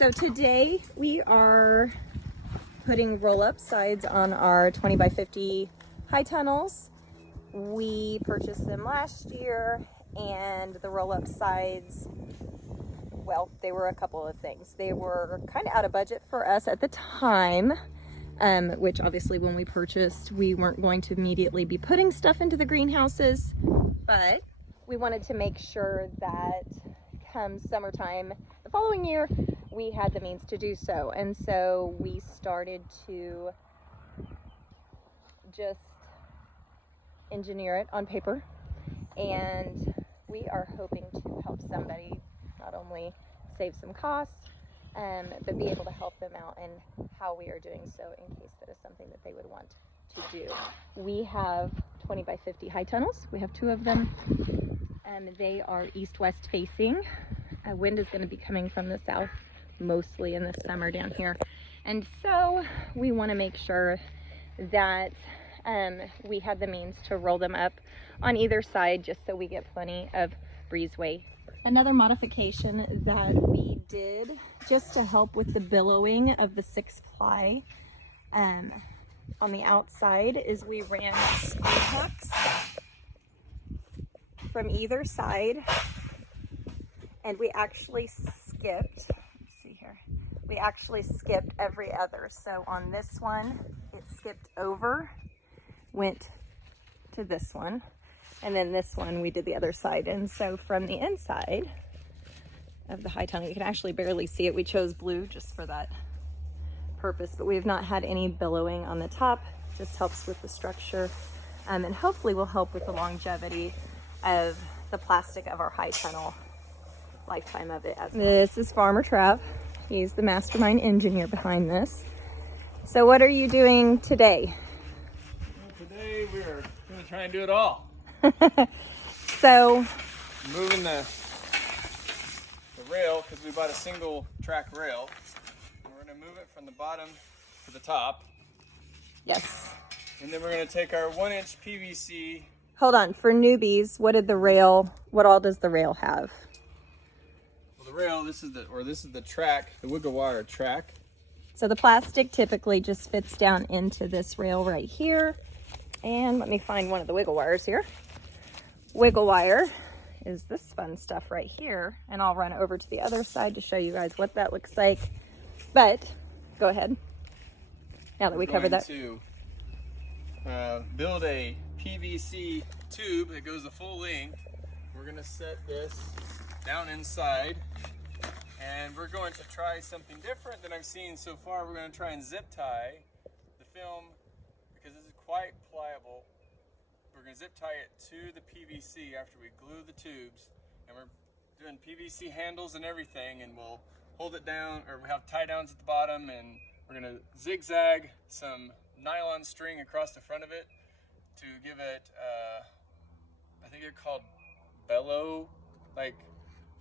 So today we are putting roll-up sides on our 20 by 50 high tunnels. We purchased them last year, and the roll-up sides, well, they were a couple of things. They were kind of out of budget for us at the time, which obviously when we purchased, we weren't going to immediately be putting stuff into the greenhouses, but we wanted to make sure that come summertime the following year, we had the means to do so. And so we started to just engineer it on paper, and we are hoping to help somebody not only save some costs, but be able to help them out in how we are doing so in case that is something that they would want to do. We have 20 by 50 high tunnels. We have 2 of them, and they are east-west facing. Wind is going to be coming from the south mostly in the summer down here, and so we want to make sure that we have the means to roll them up on either side, just so we get plenty of breezeway. Another modification that we did just to help with the billowing of the 6-ply on the outside is we ran screw hooks from either side, and we actually skipped, let's see here, we actually skipped every other. So on this one, it skipped over, went to this one, and then this one we did the other side. And so from the inside of the high tunnel, you can actually barely see it. We chose blue just for that purpose, but we have not had any billowing on the top. Just helps with the structure, and hopefully will help with the longevity of the plastic of our high tunnel lifetime of it as well. This is Farmer Trav. He's the mastermind engineer behind this. So what are you doing today? Well, today we're going to try and do it all. So Moving the rail, because we bought a single track rail. We're going to move it from the bottom to the top. yes. And then we're going to take our 1-inch PVC. Hold on, for newbies, what all does the rail have? Well, the rail, this is the track, the wiggle wire track. So the plastic typically just fits down into this rail right here. And let me find one of the wiggle wires here. Wiggle wire is this fun stuff right here. And I'll run over to the other side to show you guys what that looks like. But go ahead. Now that we covered that. To build a PVC tube that goes the full length. We're going to set this down inside, and we're going to try something different than I've seen so far. We're going to try and zip tie the film, because this is quite pliable. We're going to zip tie it to the PVC after we glue the tubes, and we're doing PVC handles and everything, and we'll hold it down, or we have tie downs at the bottom, and we're going to zigzag some nylon string across the front of it to give it, I think they're called bellow, like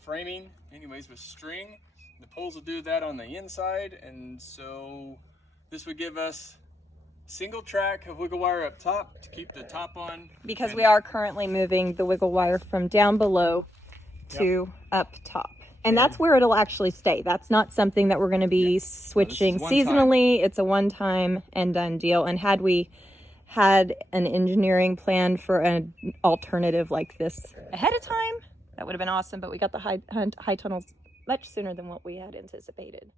framing, anyways, with string. The poles will do that on the inside, and so this would give us single track of wiggle wire up top to keep the top on. Because we are currently moving the wiggle wire from down below to up top. And that's where it'll actually stay. That's not something that we're going to be switching seasonally. It's a one-time and done deal. And had we had an engineering plan for an alternative like this ahead of time, that would have been awesome. But we got the high tunnels much sooner than what we had anticipated.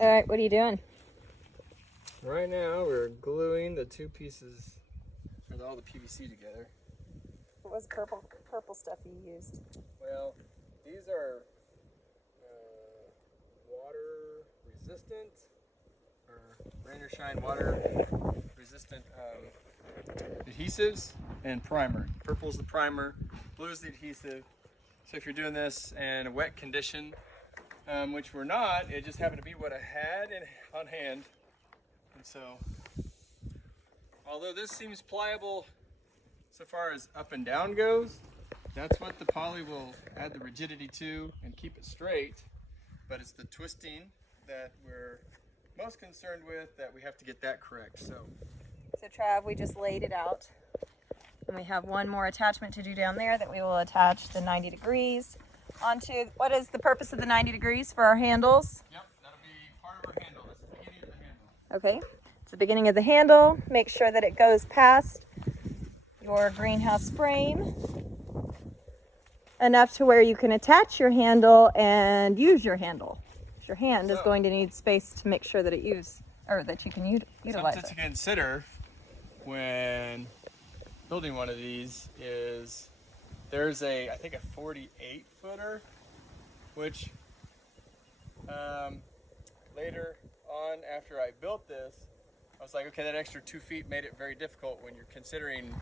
All right, what are you doing? Right now we're gluing the two pieces, or all the PVC together. What was purple stuff you used? Well, these are water resistant, or rain or shine water resistant adhesives, and primer. Purple is the primer, blue is the adhesive. So if you're doing this in a wet condition, which were not. It just happened to be what I had on hand. And so, although this seems pliable so far as up and down goes, that's what the poly will add the rigidity to and keep it straight. But it's the twisting that we're most concerned with, that we have to get that correct. So Trav, we just laid it out. And we have one more attachment to do down there that we will attach the 90 degrees onto. What is the purpose of the 90 degrees for our handles? Yep, that'll be part of our handle. That's the beginning of the handle. Okay, it's the beginning of the handle. Make sure that it goes past your greenhouse frame enough to where you can attach your handle and use your handle. Your hand is going to need space to make sure that it that you can utilize Something it. to consider when building one of these is there's I think a 48 footer, which later on after I built this, I was like, okay, that extra 2 feet made it very difficult when you're considering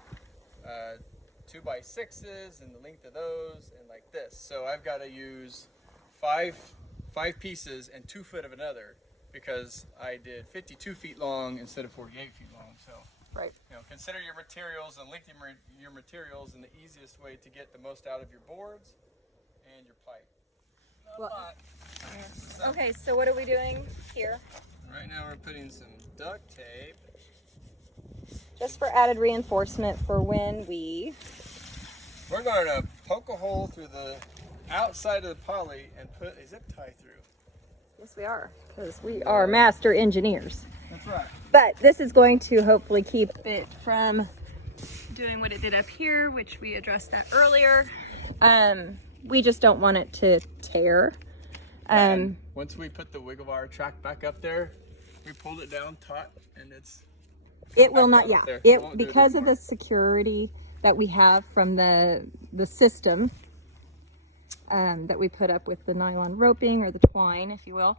2x6s and the length of those and like this. So I've got to use five pieces and 2 foot of another, because I did 52 feet long instead of 48 feet long. So, right. Consider your materials and lengthen your materials, and the easiest way to get the most out of your boards and your pipe. Okay, so what are we doing here? Right now we're putting some duct tape. Just for added reinforcement for when we're going to poke a hole through the outside of the poly and put a zip tie through. Yes, we are, because we are master engineers. That's right. But this is going to hopefully keep it from doing what it did up here, which we addressed that earlier. We just don't want it to tear. And once we put the wiggle wire track back up there, we pulled it down taut, and it will not, yeah. It because of the security that we have from the system that we put up with the nylon roping, or the twine, if you will.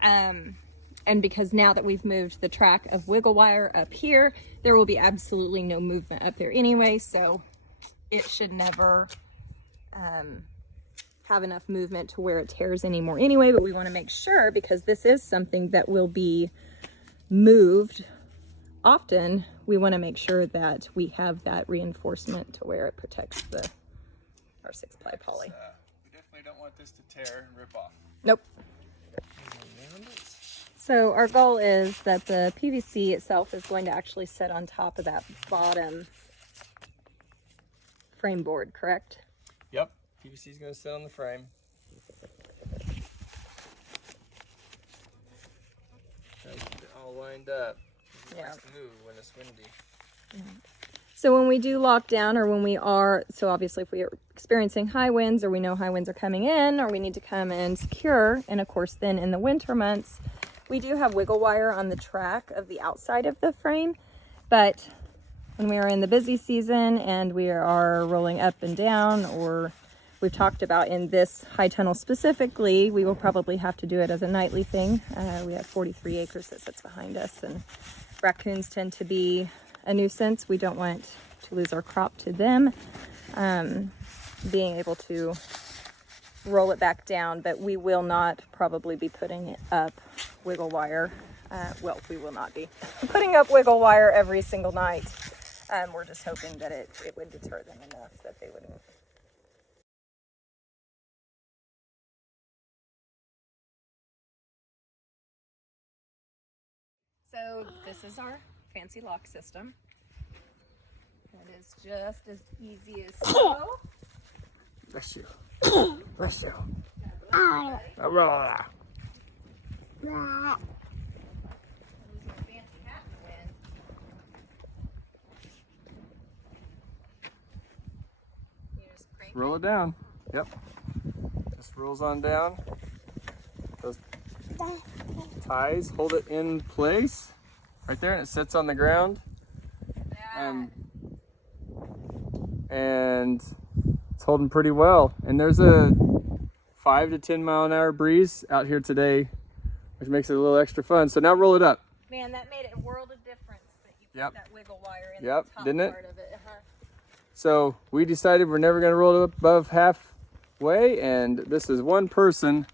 And because now that we've moved the track of wiggle wire up here, there will be absolutely no movement up there anyway, so it should never have enough movement to where it tears anymore anyway. But we want to make sure, because this is something that will be moved often, we want to make sure that we have that reinforcement to where it protects our 6-ply poly. We definitely don't want this to tear and rip off. Nope. So our goal is that the PVC itself is going to actually sit on top of that bottom frame board, correct? Yep. PVC is going to sit on the frame. Try to keep it all lined up. Yeah. Nice to move when it's windy. Mm-hmm. So when we do lock down, or when we are, so obviously if we are experiencing high winds, or we know high winds are coming in, or we need to come and secure, and of course then in the winter months, we do have wiggle wire on the track of the outside of the frame. But when we are in the busy season and we are rolling up and down, or we've talked about in this high tunnel specifically, we will probably have to do it as a nightly thing. We have 43 acres that sits behind us, and raccoons tend to be a nuisance. We don't want to lose our crop to them. Being able to roll it back down, but we will not probably be putting it up wiggle wire. Well, we will not be putting up wiggle wire every single night. We're just hoping that it would deter them enough that they wouldn't. So this is our fancy lock system. It is just as easy as so. Bless you. Bless you. Roll it down. Yep. Just rolls on down. Those ties hold it in place right there, and it sits on the ground. And it's holding pretty well. And there's a 5 to 10 mile an hour breeze out here today, which makes it a little extra fun. So now roll it up. Man, that made a world of difference that you put that wiggle wire in the top didn't it? part of it. So we decided we're never going to roll it up above halfway, and this is one person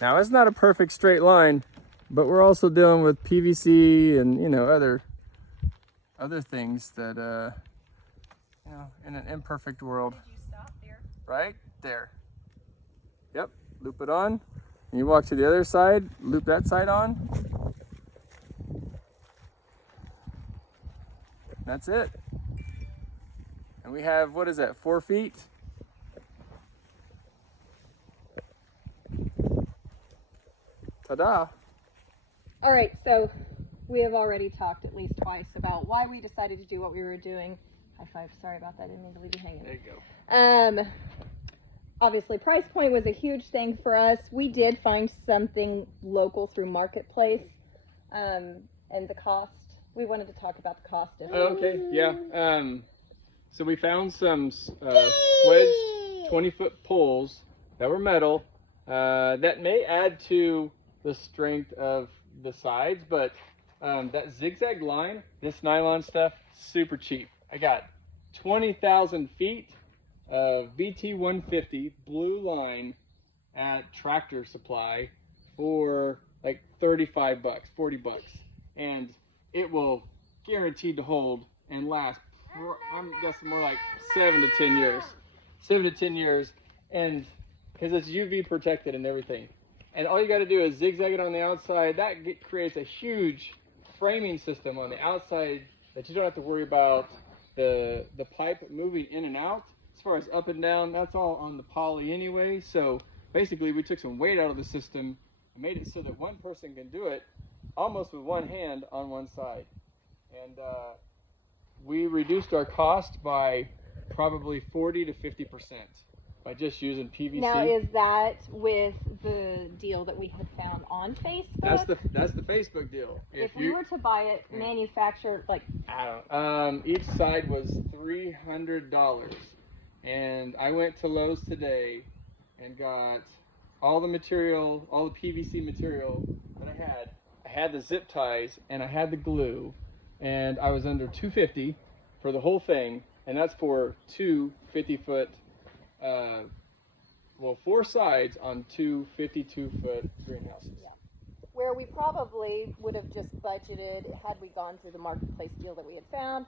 Now it's not a perfect straight line, but we're also dealing with PVC and, you know, other things that, you know, in an imperfect world. Did you stop there? Right there. Yep, loop it on. And you walk to the other side, loop that side on. That's it. And we have, what is that, 4 feet? Ta-da. All right, so we have already talked at least twice about why we decided to do what we were doing. High five, sorry about that, I didn't mean to leave you hanging. There you go. Obviously, price point was a huge thing for us. We did find something local through Marketplace, and the cost. We wanted to talk about the cost. Okay, yeah. So we found some sledge 20-foot poles that were metal that may add to the strength of the sides, but that zigzag line, this nylon stuff, super cheap. I got 20,000 feet of BT150 blue line at Tractor Supply for like 35 bucks, 40 bucks, and it will guaranteed to hold and last for, I'm guessing more like 7 to 10 years. 7 to 10 years, and because it's UV protected and everything. And all you got to do is zigzag it on the outside. That creates a huge framing system on the outside that you don't have to worry about the pipe moving in and out. As far as up and down, that's all on the poly anyway. So basically we took some weight out of the system and made it so that one person can do it almost with one hand on one side. And we reduced our cost by probably 40 to 50% by just using PVC. Now, is that with the deal that we had found on Facebook? That's the Facebook deal. If we were to buy it manufactured, like, I don't. Each side was $300, and I went to Lowe's today and got all the material, all the PVC material that I had. I had the zip ties and I had the glue, and I was under $250 for the whole thing, and that's for two 50-foot. Well, 4 sides on two 52-foot greenhouses. Yeah. Where we probably would have just budgeted, had we gone through the Marketplace deal that we had found,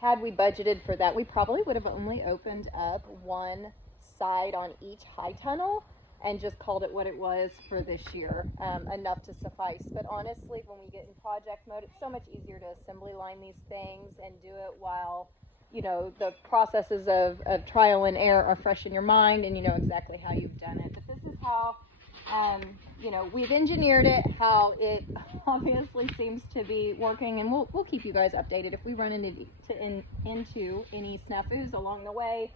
had we budgeted for that, we probably would have only opened up one side on each high tunnel and just called it what it was for this year, enough to suffice. But honestly, when we get in project mode, it's so much easier to assembly line these things and do it while, you know, the processes of trial and error are fresh in your mind and you know exactly how you've done it. But this is how, you know, we've engineered it, how it obviously seems to be working, and we'll keep you guys updated if we run into any snafus along the way.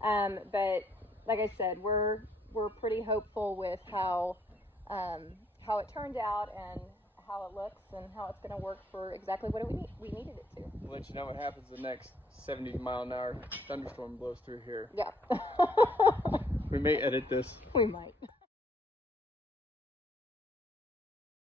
But like I said, we're pretty hopeful with how it turned out and how it looks and how it's going to work for exactly what we needed it to. We'll let you know what happens the next 70-mile-an-hour thunderstorm blows through here. Yeah. We may edit this. We might.